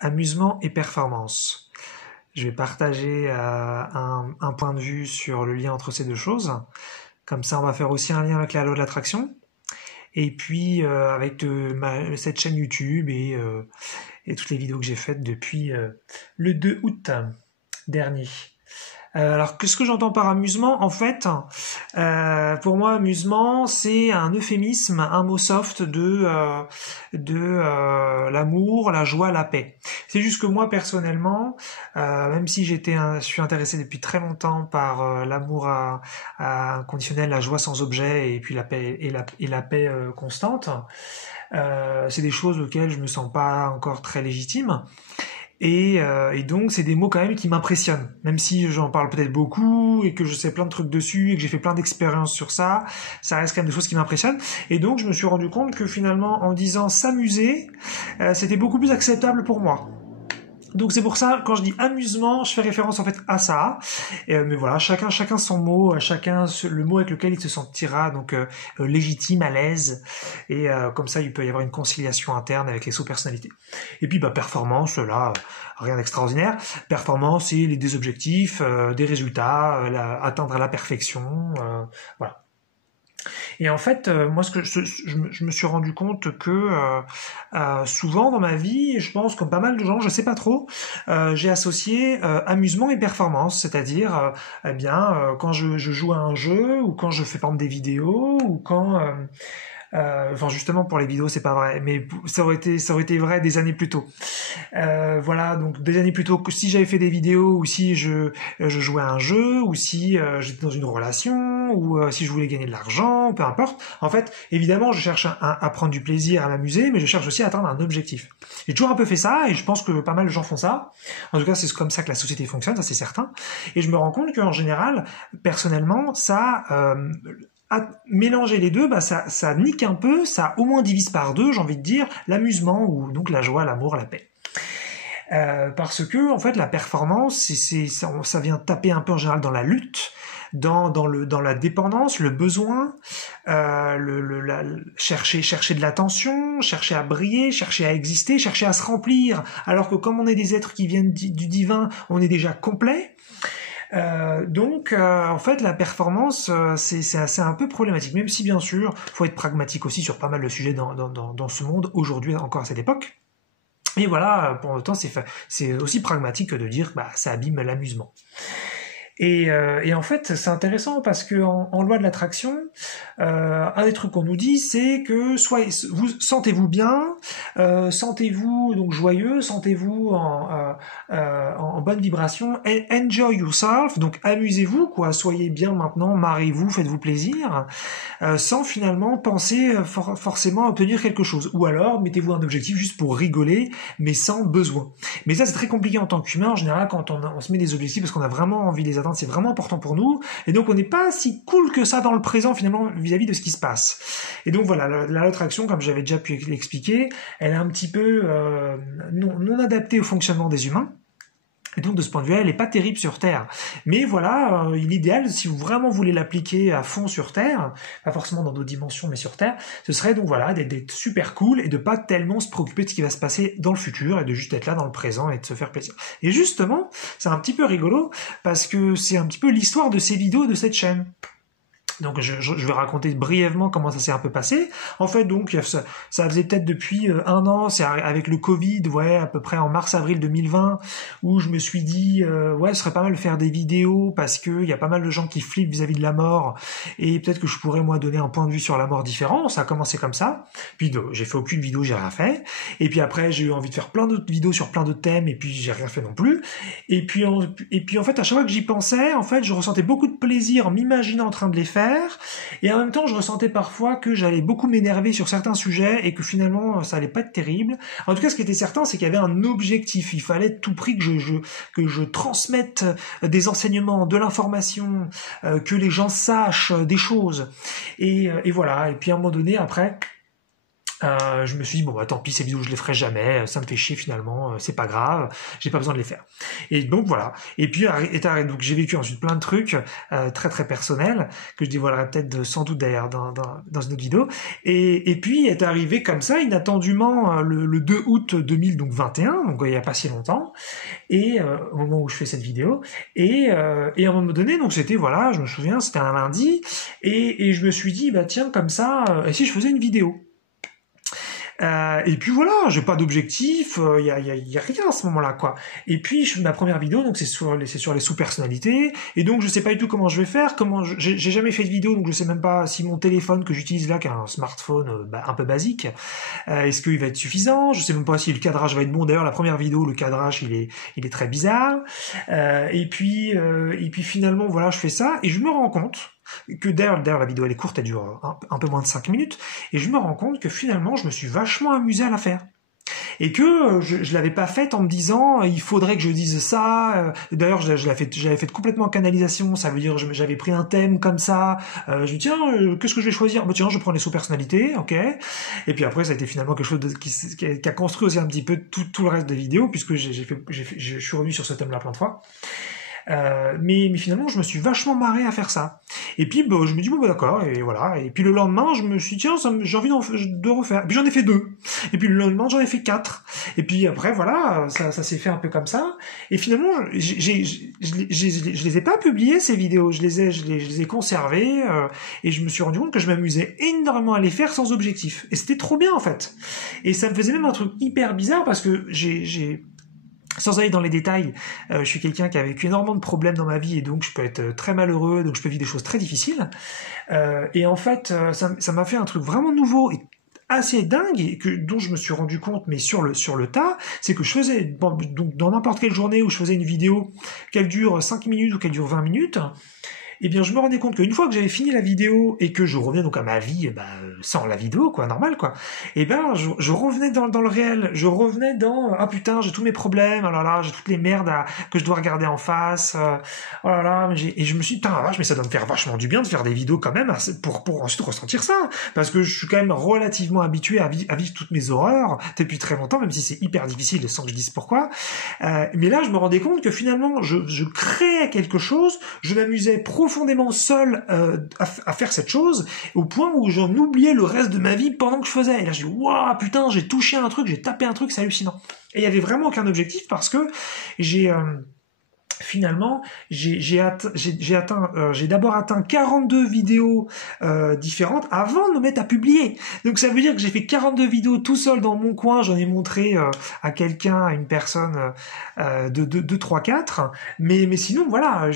Amusement et performance. Je vais partager un point de vue sur le lien entre ces deux choses. Comme ça, on va faire aussi un lien avec la loi de l'attraction. Et puis, avec cette chaîne YouTube et toutes les vidéos que j'ai faites depuis le 2 août dernier. Alors, qu'est-ce que j'entends par amusement? En fait, pour moi, amusement, c'est un euphémisme, un mot soft de l'amour, la joie, la paix. C'est juste que moi, personnellement, même si je suis intéressé depuis très longtemps par l'amour inconditionnel, la joie sans objet, et puis la paix et la paix constante, c'est des choses auxquelles je me sens pas encore très légitime. Et donc, c'est des mots quand même qui m'impressionnent. Même si j'en parle peut-être beaucoup et que je sais plein de trucs dessus et que j'ai fait plein d'expériences sur ça, ça reste quand même des choses qui m'impressionnent. Et donc, je me suis rendu compte que finalement, en disant s'amuser, c'était beaucoup plus acceptable pour moi. Donc c'est pour ça, quand je dis amusement, je fais référence en fait à ça. Mais voilà, chacun son mot, chacun le mot avec lequel il se sentira donc légitime, à l'aise. Et comme ça, il peut y avoir une conciliation interne avec les sous-personnalités. Et puis performance, là, rien d'extraordinaire. Performance, c'est des objectifs, des résultats, atteindre la perfection, voilà. Et en fait, moi, je me suis rendu compte que souvent dans ma vie, et je pense comme pas mal de gens, je sais pas trop, j'ai associé amusement et performance, c'est-à-dire, eh bien, quand je joue à un jeu ou quand je fais par exemple des vidéos ou quand enfin justement pour les vidéos c'est pas vrai, mais ça aurait été vrai des années plus tôt. Voilà, donc des années plus tôt, que si j'avais fait des vidéos ou si je jouais à un jeu ou si j'étais dans une relation ou si je voulais gagner de l'argent, peu importe. En fait, évidemment, je cherche à prendre du plaisir, à m'amuser, mais je cherche aussi à atteindre un objectif. J'ai toujours un peu fait ça et je pense que pas mal de gens font ça. En tout cas, c'est comme ça que la société fonctionne, ça c'est certain. Et je me rends compte qu'en général, personnellement, ça à mélanger les deux, ça nique un peu, ça au moins divise par deux, j'ai envie de dire, l'amusement ou donc la joie, l'amour, la paix. Parce que en fait la performance, ça vient taper un peu en général dans la lutte, dans la dépendance, le besoin, chercher de l'attention, chercher à briller, chercher à exister, chercher à se remplir. Alors que comme on est des êtres qui viennent du divin, on est déjà complet. Donc, en fait, la performance, c'est un peu problématique. Même si, bien sûr, faut être pragmatique aussi sur pas mal de sujets dans ce monde aujourd'hui encore à cette époque. Et voilà, pour autant, c'est aussi pragmatique que de dire, ça abîme l'amusement. Et en fait, c'est intéressant parce que en loi de l'attraction, un des trucs qu'on nous dit, c'est que vous sentez-vous bien, sentez-vous donc joyeux, sentez-vous en bonne vibration, enjoy yourself, donc amusez-vous, quoi, soyez bien maintenant, marrez-vous, faites-vous plaisir, sans finalement penser forcément à obtenir quelque chose. Ou alors, mettez-vous un objectif juste pour rigoler, mais sans besoin. Mais ça, c'est très compliqué en tant qu'humain, en général, quand on se met des objectifs parce qu'on a vraiment envie de les atteindre, c'est vraiment important pour nous, et donc on n'est pas si cool que ça dans le présent finalement vis-à-vis de ce qui se passe. Et donc voilà, la attraction, comme j'avais déjà pu l'expliquer, elle est un petit peu non adaptée au fonctionnement des humains. Et donc de ce point de vue-là, elle n'est pas terrible sur Terre. Mais voilà, l'idéal, si vous vraiment voulez l'appliquer à fond sur Terre, pas forcément dans d'autres dimensions, mais sur Terre, ce serait donc voilà d'être super cool et de pas tellement se préoccuper de ce qui va se passer dans le futur et de juste être là dans le présent et de se faire plaisir. Et justement, c'est un petit peu rigolo parce que c'est un petit peu l'histoire de ces vidéos de cette chaîne. Donc je vais raconter brièvement comment ça s'est un peu passé. En fait, donc ça faisait peut-être depuis un an, c'est avec le Covid, ouais, à peu près en mars-avril 2020, où je me suis dit ouais, ce serait pas mal de faire des vidéos parce que il y a pas mal de gens qui flippent vis-à-vis de la mort et peut-être que je pourrais moi donner un point de vue sur la mort différent. Ça a commencé comme ça. Puis j'ai fait aucune vidéo, j'ai rien fait. Et puis après, j'ai eu envie de faire plein d'autres vidéos sur plein d'autres thèmes et puis j'ai rien fait non plus. Et puis en fait, à chaque fois que j'y pensais, en fait, je ressentais beaucoup de plaisir en m'imaginant en train de les faire. Et en même temps, je ressentais parfois que j'allais beaucoup m'énerver sur certains sujets et que finalement, ça allait pas être terrible. En tout cas, ce qui était certain, c'est qu'il y avait un objectif. Il fallait à tout prix que je transmette des enseignements, de l'information, que les gens sachent des choses. Et voilà. Et puis à un moment donné, après, Je me suis dit bon bah tant pis, ces vidéos je les ferai jamais, ça me fait chier finalement, c'est pas grave, j'ai pas besoin de les faire. Et donc voilà. Et puis donc j'ai vécu ensuite plein de trucs très très personnels que je dévoilerai peut-être sans doute d'ailleurs dans une autre vidéo. Et puis est arrivé comme ça inattendument le 2 août 2021, donc il y a pas si longtemps, et au moment où je fais cette vidéo, et à un moment donné, donc c'était voilà, je me souviens, c'était un lundi, et je me suis dit bah tiens comme ça, et si je faisais une vidéo? Et puis voilà, j'ai pas d'objectif, y a rien à ce moment-là, quoi. Et puis ma première vidéo, donc c'est sur les sous-personnalités, et donc je sais pas du tout comment je vais faire, j'ai jamais fait de vidéo, donc je sais même pas si mon téléphone que j'utilise là, qui est un smartphone un peu basique, est-ce qu'il va être suffisant? Je sais même pas si le cadrage va être bon. D'ailleurs, la première vidéo, le cadrage, il est très bizarre. Et puis finalement, voilà, je fais ça, et je me rends compte que d'ailleurs la vidéo elle est courte, elle dure un peu moins de 5 minutes, et je me rends compte que finalement je me suis vachement amusé à la faire. Et que je l'avais pas faite en me disant il faudrait que je dise ça. D'ailleurs j'avais fait complètement en canalisation, ça veut dire j'avais pris un thème comme ça, je me dis tiens qu'est-ce que je vais choisir, bah tiens je prends les sous-personnalités, ok. Et puis après ça a été finalement quelque chose qui a construit aussi un petit peu tout le reste des vidéos, puisque je suis revenu sur ce thème là plein de fois. Mais finalement, je me suis vachement marré à faire ça. Et puis, bah, je me dis, bon, bah, d'accord, et voilà. Et puis le lendemain, je me suis dit, tiens, j'ai envie de refaire. Et puis j'en ai fait 2. Et puis le lendemain, j'en ai fait 4. Et puis après, voilà, ça s'est fait un peu comme ça. Et finalement, je les ai pas publiées, ces vidéos. Je les ai conservées, et je me suis rendu compte que je m'amusais énormément à les faire sans objectif. Et c'était trop bien, en fait. Et ça me faisait même un truc hyper bizarre parce que sans aller dans les détails, je suis quelqu'un qui a vécu énormément de problèmes dans ma vie, et donc je peux être très malheureux, donc je peux vivre des choses très difficiles. Et en fait, ça m'a fait un truc vraiment nouveau et assez dingue, et dont je me suis rendu compte, mais sur le tas, c'est que je faisais, bon, donc dans n'importe quelle journée où je faisais une vidéo, qu'elle dure 5 minutes ou qu'elle dure 20 minutes, eh bien je me rendais compte qu'une fois que j'avais fini la vidéo et que je revenais donc à ma vie sans la vidéo, quoi, normal, quoi, eh ben je revenais dans le réel, je revenais dans ah putain, j'ai tous mes problèmes, oh là là, j'ai toutes les merdes que je dois regarder en face, oh là là, et je me suis dit putain vache, mais ça doit me faire vachement du bien de faire des vidéos quand même pour ensuite ressentir ça, parce que je suis quand même relativement habitué à vivre toutes mes horreurs depuis très longtemps, même si c'est hyper difficile sans que je dise pourquoi. Mais là je me rendais compte que finalement je créais quelque chose, je m'amusais profondément seul à faire cette chose, au point où j'en oubliais le reste de ma vie pendant que je faisais. Et là, je dis waouh, putain, j'ai touché un truc, j'ai tapé un truc, c'est hallucinant. Et il y avait vraiment aucun objectif parce que finalement, j'ai d'abord atteint 42 vidéos différentes avant de me mettre à publier. Donc ça veut dire que j'ai fait 42 vidéos tout seul dans mon coin, j'en ai montré à quelqu'un, à une personne de 3, 4, mais sinon voilà,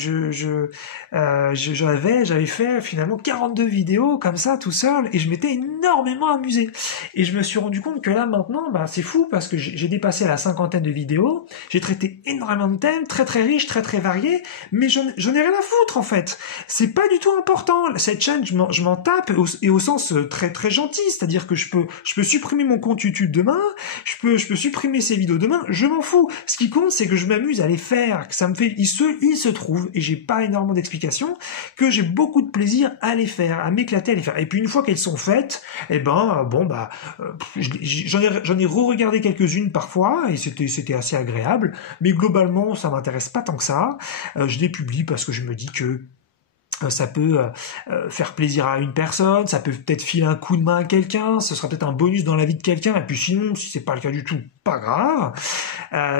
j'avais fait finalement 42 vidéos comme ça tout seul, et je m'étais énormément amusé. Et je me suis rendu compte que là maintenant, bah, c'est fou parce que j'ai dépassé la 50aine de vidéos, j'ai traité énormément de thèmes, très très riches, très très variés, mais j'en ai rien à foutre en fait. C'est pas du tout important. Cette chaîne, je m'en tape, et au sens très très gentil, c'est-à-dire que je peux supprimer mon compte YouTube demain, je peux supprimer ces vidéos demain, je m'en fous. Ce qui compte, c'est que je m'amuse à les faire, que ça me fait, il se trouve, et j'ai pas énormément d'explications, que j'ai beaucoup de plaisir à les faire, à m'éclater à les faire. Et puis une fois qu'elles sont faites, eh ben bon bah j'en ai re-regardé quelques-unes parfois, et c'était assez agréable, mais globalement ça m'intéresse pas tant que ça. Je les publie parce que je me dis que ça peut faire plaisir à une personne, ça peut peut-être filer un coup de main à quelqu'un, ce sera peut-être un bonus dans la vie de quelqu'un, et puis sinon, si c'est pas le cas du tout, pas grave.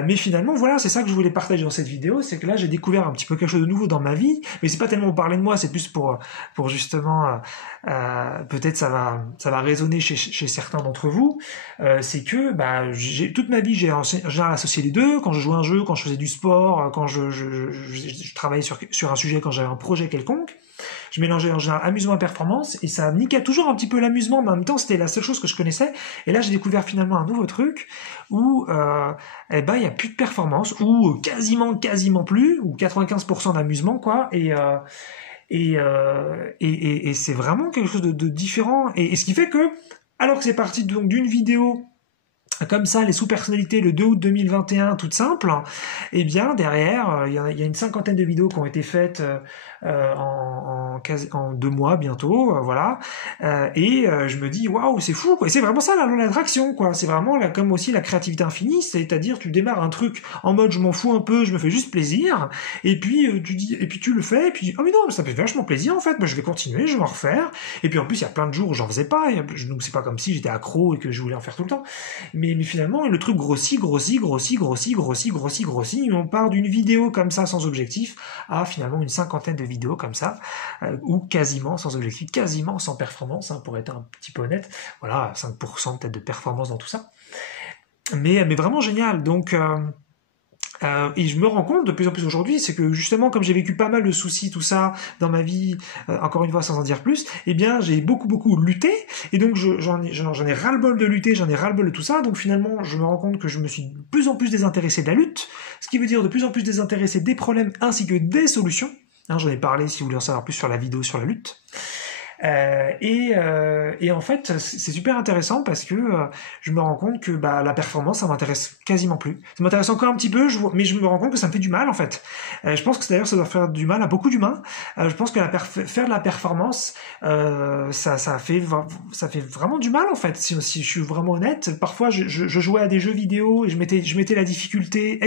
Mais finalement, voilà, c'est ça que je voulais partager dans cette vidéo, c'est que là, j'ai découvert un petit peu quelque chose de nouveau dans ma vie, mais c'est pas tellement pour parler de moi, c'est plus pour justement, peut-être ça va résonner chez certains d'entre vous, c'est que bah, toute ma vie, j'ai en général associé les deux, quand je jouais à un jeu, quand je faisais du sport, quand je travaillais sur un sujet, quand j'avais un projet quelconque, je mélangeais en général amusement et performance, et ça niquait toujours un petit peu l'amusement, mais en même temps c'était la seule chose que je connaissais. Et là j'ai découvert finalement un nouveau truc où eh ben il y a plus de performance, ou quasiment plus, ou 95% d'amusement, quoi. Et c'est vraiment quelque chose de différent, et ce qui fait que, alors que c'est parti donc d'une vidéo comme ça, les sous-personnalités, le 2 août 2021, toute simple, eh bien, derrière, il y a une 50aine de vidéos qui ont été faites en 2 mois bientôt, voilà. Je me dis waouh, c'est fou, quoi. Et c'est vraiment ça la loi de l'attraction, quoi. C'est vraiment comme aussi la créativité infinie, c'est-à-dire tu démarres un truc en mode je m'en fous un peu, je me fais juste plaisir, et puis tu le fais, et puis oh mais non, ça me fait vachement plaisir en fait, moi je vais continuer, je vais en refaire. Et puis en plus il y a plein de jours où j'en faisais pas, donc c'est pas comme si j'étais accro et que je voulais en faire tout le temps. Mais finalement le truc grossit, et on part d'une vidéo comme ça sans objectif à finalement une cinquantaine de vidéos comme ça, ou quasiment sans objectif, quasiment sans performance, hein, pour être un petit peu honnête. Voilà, 5% peut-être de performance dans tout ça. Mais vraiment génial. Donc et je me rends compte de plus en plus aujourd'hui, c'est que justement, comme j'ai vécu pas mal de soucis, tout ça, dans ma vie, encore une fois, sans en dire plus, eh bien, j'ai beaucoup lutté, et donc j'en ai ras-le-bol de lutter, j'en ai ras-le-bol de tout ça, donc finalement, je me rends compte que je me suis de plus en plus désintéressé de la lutte, ce qui veut dire de plus en plus désintéressé des problèmes ainsi que des solutions. Hein, j'en ai parlé, si vous voulez en savoir plus sur la vidéo sur la lutte. Et en fait, c'est super intéressant parce que je me rends compte que la performance, ça m'intéresse quasiment plus. Ça m'intéresse encore un petit peu, mais je me rends compte que ça me fait du mal en fait. Je pense que d'ailleurs ça doit faire du mal à beaucoup d'humains. Je pense que faire de la performance, ça fait vraiment du mal en fait. Si je suis vraiment honnête, parfois je jouais à des jeux vidéo et je mettais la difficulté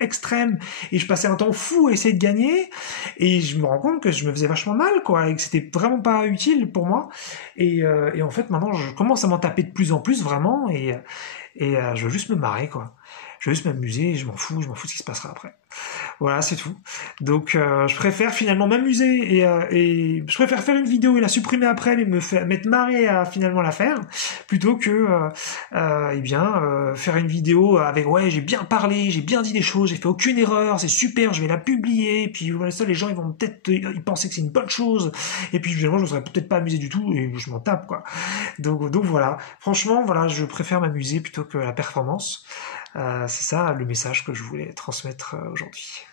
extrême et je passais un temps fou à essayer de gagner. Et je me rends compte que je me faisais vachement mal, quoi, et que c'était vraiment pas utile pour moi. Et en fait, maintenant, je commence à m'en taper de plus en plus, vraiment, et je veux juste me marrer, quoi. Je veux juste m'amuser, je m'en fous de ce qui se passera après. Voilà, c'est tout. Donc, je préfère finalement m'amuser et je préfère faire une vidéo et la supprimer après, mais m'être marré à finalement la faire, plutôt que, faire une vidéo avec ouais, j'ai bien parlé, j'ai bien dit des choses, j'ai fait aucune erreur, c'est super, je vais la publier, et puis voilà, ça, les gens ils vont peut-être ils penser que c'est une bonne chose, et puis finalement je me serais peut-être pas amusé du tout et je m'en tape, quoi. Donc voilà. Franchement, voilà, je préfère m'amuser plutôt que la performance. C'est ça le message que je voulais transmettre aujourd'hui.